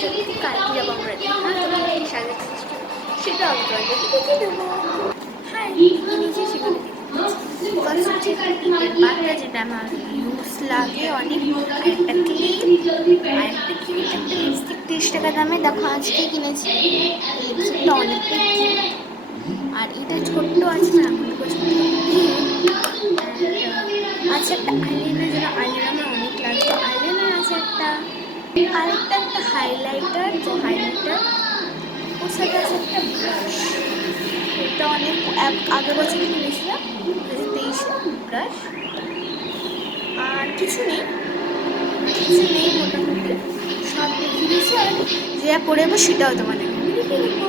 সত্যি কালকে যাবো আমরা সাজাচ্ছি সেটা আমি তোমাদের দেখে দেবো। হ্যাঁ নিচে সেগুলো ফার্স্ট হচ্ছে পাতা যেটা আমার ইউজ লাগে অনেক, আর একটা ক্লিপ, আর একটা কিউট একটা লিপস্টিক 30 টাকা দামে, দেখো আজকে কিনেছি। লিপস্টিকটা অনেকটাই কিউট, আর এটা ছোট্ট আছে না এখন আচ্ছা একটা আইলাইনার, যেটা আইলাইনার আমার অনেক লাগবে, আইলাইনার আছে একটা, আরেকটা একটা হাইলাইটার, যে হাইলাইটার ওর সাথে আছে একটা ব্রাশ। এটা অনেক আগের বছর কিনেছিলাম 2023-এ ব্রাশ। আর কিছু নেই মোটামুটি সব দেখিয়ে দিয়েছি, আর যা পড়েবো সেটাও তোমাদের দেখে দেবো।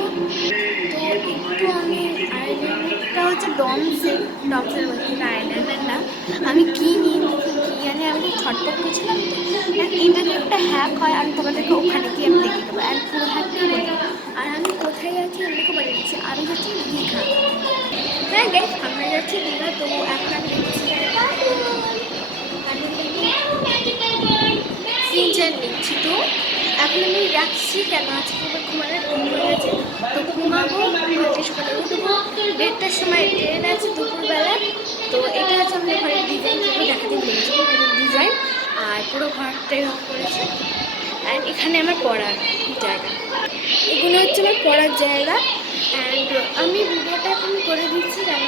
তো একটু আমি আইলাইনারটা হচ্ছে ডমসের মধ্যে আইলাইনার না, আমি কিনি জানি, আমি ছটপট করছিলাম তো এটা যে একটা হ্যাক হয়, আমি তোমাদেরকে ওখানে গিয়ে আমি দেখে দেবো, আর পুরো হ্যাকটাই বলে। আর আমি কোথায় যাচ্ছি আমাদেরকে বলে দিচ্ছি, আমি যাচ্ছি দীঘা। হ্যাঁ গাইস আমরা যাচ্ছি দীঘা। তো এখন আমি দেখছি সিনচার নিচ্ছি। তো এখন আমি রাখছি কেন, আজকে আবার ঘুমানোর টাইম হয়ে গেছে, তো ঘুমাবো, কালকে সকালে উঠবো, 1:30টার সময় ট্রেন আছে দুপুরবেলা। তো এটা হচ্ছে আমাদের ঘরের ডিজাইন, দেখাতে ভুলেছি ডিজাইন, আর পুরো ঘরটাই রং করেছে। অ্যান্ড এখানে আমার পড়ার জায়গা, এগুলো হচ্ছে আমার পড়ার জায়গা। অ্যান্ড আমি ভিডিওটা এখন করে দিচ্ছি কেন,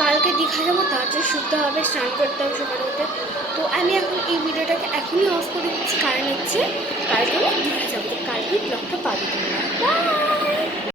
কালকে দীঘা যাবো, তাড়াতাড়ি শুতে হবে, স্নান করতে হবে সকালে উঠে। তো আমি এখন এই ভিডিওটাকে এখনই অফ করে দিচ্ছি, কারণ হচ্ছে কালকে আমি দীঘা যাবো, কালকে ব্লগটা পাবি তোমরা।